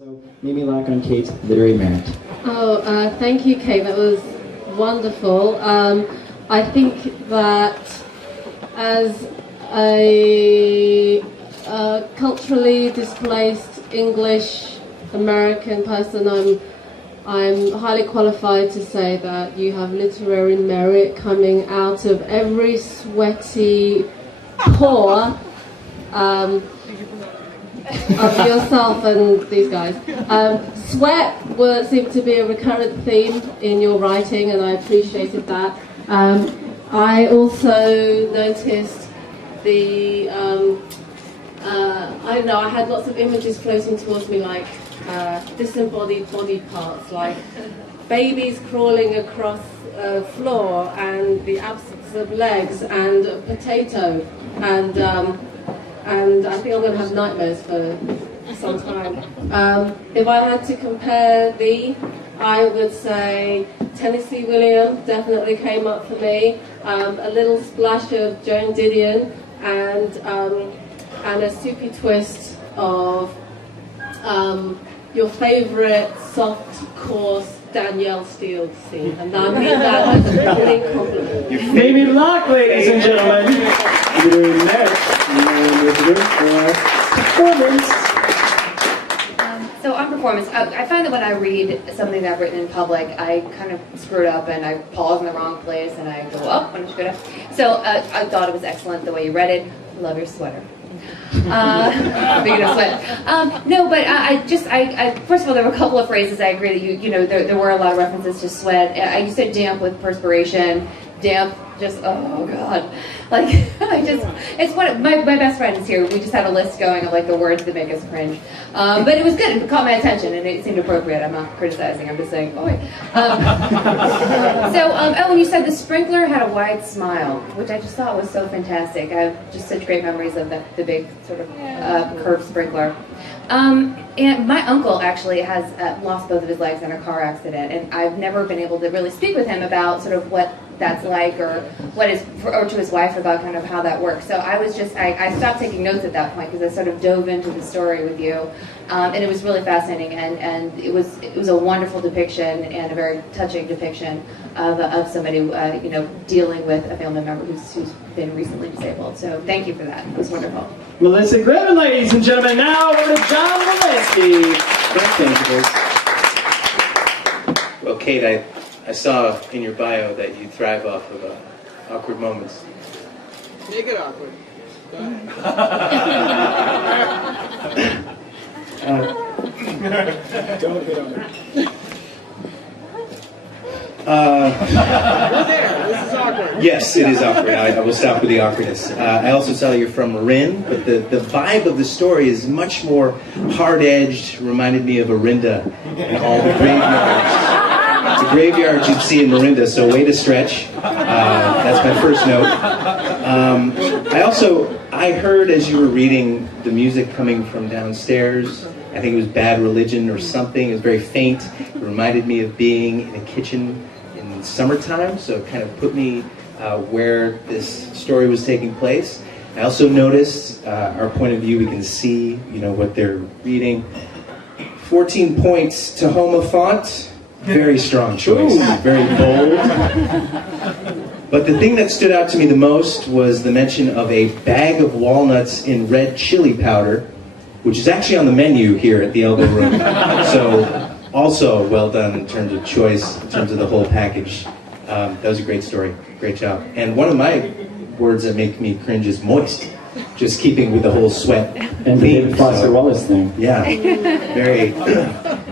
So, Mimi Lack on Kate's Literary Merit. Thank you, Kate. That was wonderful. I think that as a culturally displaced English American person, I'm highly qualified to say that you have literary merit coming out of every sweaty pore of yourself and these guys. Sweat seemed to be a recurrent theme in your writing, and I appreciated that. I also noticed the, I don't know, I had lots of images floating towards me, like disembodied body parts, like babies crawling across a floor and the absence of legs and a potato, and I think I'm going to have nightmares for some time. If I had to compare I would say Tennessee William definitely came up for me. A little splash of Joan Didion, and a soupy twist of your favourite soft, coarse Danielle Steele scene. And I mean that as a brilliant compliment. Mimi Lack, ladies and gentlemen. Literary Merit. Performance. So on performance, I find that when I read something that I've written in public, I kind of screw it up and I pause in the wrong place and I go up when I should have. So I thought it was excellent the way you read it. Love your sweater. Big enough sweat. No, but I first of all, there were a couple of phrases I agree that you know, there were a lot of references to sweat. You said damp with perspiration. Damp, just, oh God. Like, it's one of, my best friend is here. We just had a list going of like the words that make us cringe. But it was good, it caught my attention and it seemed appropriate. I'm not criticizing, I'm just saying, oh wait. When you said the sprinkler had a wide smile, which I just thought was so fantastic. I have just such great memories of the big sort of curved sprinkler. And my uncle actually has lost both of his legs in a car accident, and I've never been able to really speak with him about sort of what that's like, or or to his wife about kind of how that works. So I stopped taking notes at that point because I sort of dove into the story with you, and it was really fascinating, and it was a wonderful depiction and a very touching depiction of somebody you know, dealing with a family member who's been recently disabled. So thank you for that. It was wonderful. Melissa Griffin, ladies and gentlemen. Now over to John Wolanske. Well, Kate, I saw in your bio that you thrive off of awkward moments. Make it awkward. Go ahead. Don't hit on it. We're there. This is awkward. Yes, it is awkward. I will stop with the awkwardness. I also saw you're from Marin, but the vibe of the story is much more hard-edged. Reminded me of Orinda and all the graveyards. It's a graveyard you'd see in Marinda, so way to stretch. That's my first note. I heard as you were reading the music coming from downstairs, I think it was Bad Religion or something. It was very faint. It reminded me of being in a kitchen in summertime, so it kind of put me where this story was taking place. I also noticed our point of view. We can see, you know, what they're reading. 14 points to Homa font. Very strong choice. Very bold. But the thing that stood out to me the most was the mention of a bag of walnuts in red chili powder, which is actually on the menu here at the Elbo Room. So, also well done in terms of choice, in terms of the whole package. That was a great story. Great job. And one of my words that make me cringe is moist. Just keeping with the whole sweat. And the David Foster Wallace thing. Yeah. Very,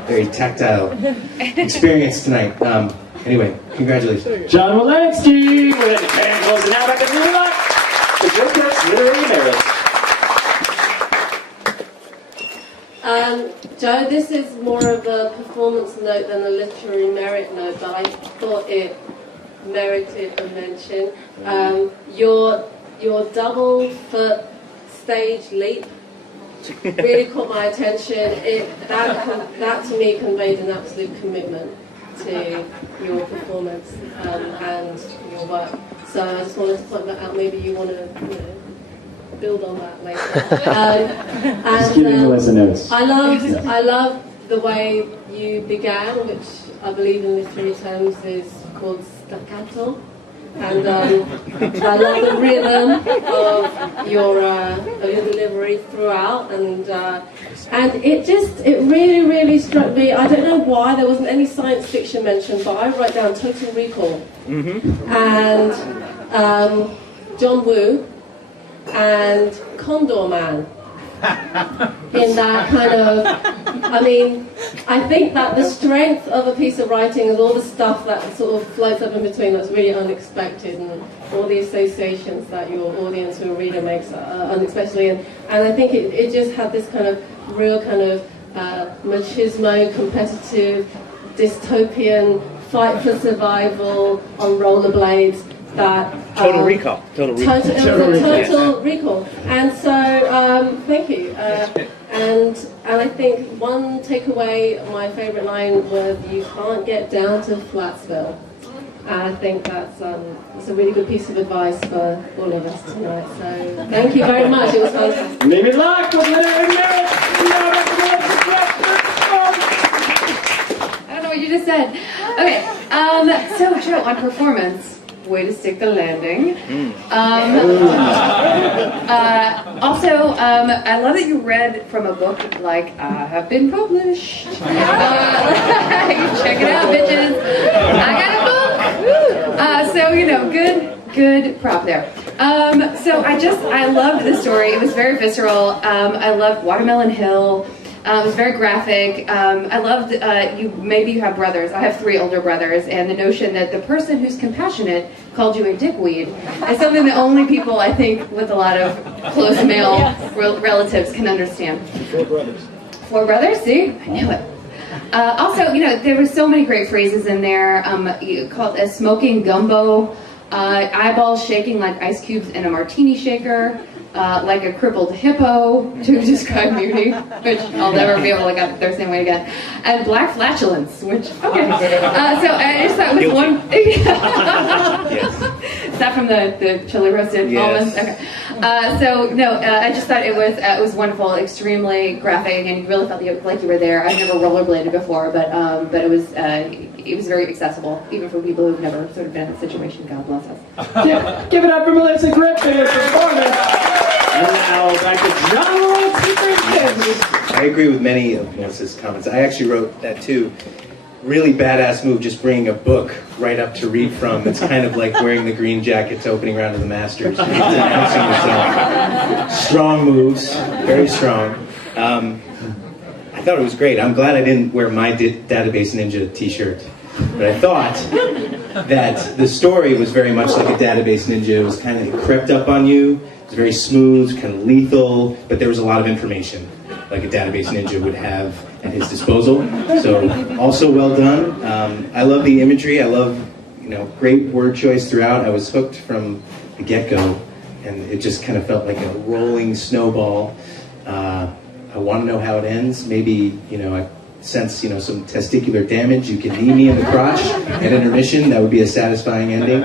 very tactile experience tonight. Anyway, congratulations. John Wolanske with the Angels, and now back to Mimi Lack, the Griffin Literary Merit. Joe, this is more of a performance note than a literary merit note, but I thought it merited a mention. Your double foot stage leap really caught my attention. That to me conveyed an absolute commitment to your performance and your work. So I just wanted to point that out. Maybe you want to, build on that later. Just giving Melissa notes. I love the way you began, which I believe in literary terms is called staccato. And I love the rhythm of your delivery throughout, and it really struck me. I don't know why there wasn't any science fiction mentioned, but I wrote down Total Recall and John Woo and Condor Man. In that kind of, I mean, I think that the strength of a piece of writing is all the stuff that sort of floats up in between that's really unexpected, and all the associations that your audience or reader makes unexpectedly. And I think it just had this kind of real kind of machismo, competitive, dystopian fight for survival on rollerblades. That Total recall. Total recall. And so, thank you. And I think one takeaway, my favourite line was, "You can't get down to Flatsville." And I think that's a really good piece of advice for all of us tonight. So, thank you very much. It was fantastic. Name it lock. I don't know what you just said. Okay. So, Joe, on performance. Way to stick the landing. Also, I love that you read from a book like have been published. Check it out, bitches. I got a book. So, you know, good prop there. So I loved the story. It was very visceral. I loved Watermelon Hill. It was very graphic. I loved, maybe you have brothers. I have 3 older brothers, and the notion that the person who's compassionate called you a dickweed is something that only people, I think, with a lot of close male relatives can understand. 4 brothers. 4 brothers? See? I knew it. Also, you know, there were so many great phrases in there. You called a smoking gumbo, eyeballs shaking like ice cubes in a martini shaker. Like a crippled hippo to describe beauty, which I'll never be able to get their same way again, and black flatulence, which okay. So I just thought it was one. Is that from the chili roasted almonds? Okay. So no, I just thought it was wonderful, extremely graphic, and you really felt like you were there. I've never rollerbladed before, but it was very accessible, even for people who've never sort of been in that situation. God bless us. Give it up for Melissa Griffin performance. And now back to John Wolanske. I agree with many of Melissa's comments. I actually wrote that too. Really badass move, just bringing a book right up to read from. It's kind of like wearing the green jackets opening round of the Masters. Announcing yourself. Strong moves, very strong. I thought it was great. I'm glad I didn't wear my Database Ninja t-shirt. But I thought that the story was very much like a Database Ninja. It was kind of crept up on you. It was very smooth, kind of lethal, but there was a lot of information like a Database Ninja would have at his disposal. So also well done. I love the imagery. I love, great word choice throughout. I was hooked from the get-go, and it just kind of felt like a rolling snowball. I want to know how it ends. Maybe, I sense, some testicular damage. You can knee me in the crotch at intermission. That would be a satisfying ending.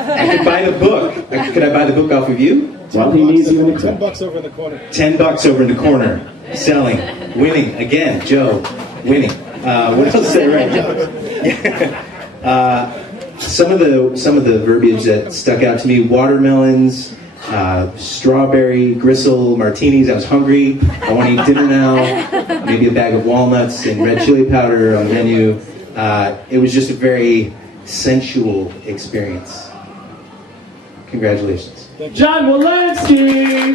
I could buy the book. Could I buy the book off of you? Well, he needs you in the corner. $10 over in the corner. $10 over in the corner. Selling. Winning. Again, Joe. Winning. What else did I write? Some of the verbiage that stuck out to me: watermelons, strawberry gristle martinis. I was hungry. I want to eat dinner now. Maybe a bag of walnuts and red chili powder on the menu. It was just a very sensual experience. Congratulations. John Wolanske.